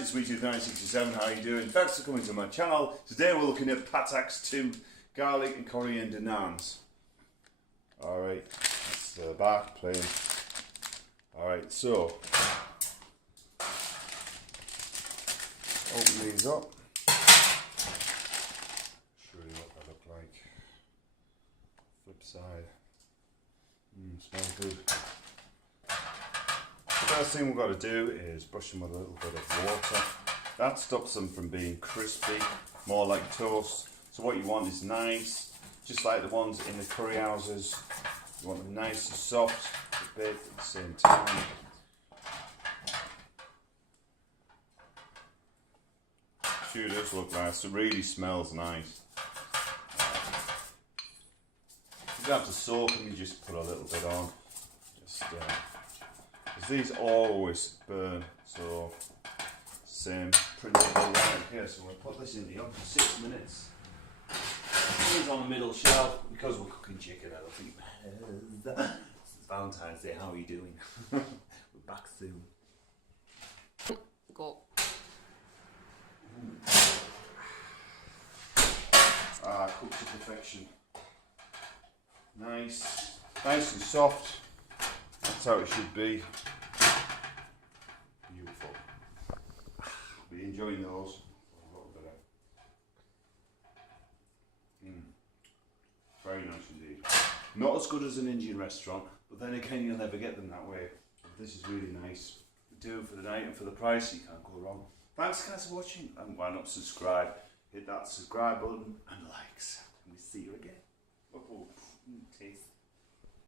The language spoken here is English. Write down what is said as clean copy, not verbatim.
It's Sweetie967, how are you doing? Thanks for coming to my channel. Today we're looking at pataks 2 garlic and coriander naans. Alright, that's the back plain. Alright, so open these up. Show you what they look like. Flip side. Smells good. First thing we've got to do is brush them with a little bit of water. That stops them from being crispy, more like toast. So what you want is nice, just like the ones in the curry houses. You want them nice and soft, a bit at the same time. Sure does look nice, it really smells nice. You don't have to soak them, you just put a little bit on. These always burn, so same principle right here. So we'll put this in the oven for 6 minutes. These on the middle shelf because we're cooking chicken. I don't think it's Valentine's Day. How are you doing? We're back soon. Go. Cooked to perfection. Nice and soft. That's how it should be. Beautiful. Be enjoying those. A little bit of. Very nice indeed. Not as good as an Indian restaurant, but then again you'll never get them that way. This is really nice. Do for the night and for the price, you can't go wrong. Thanks guys for watching, and why not subscribe? Hit that subscribe button and likes. And we see you again. Oh, taste.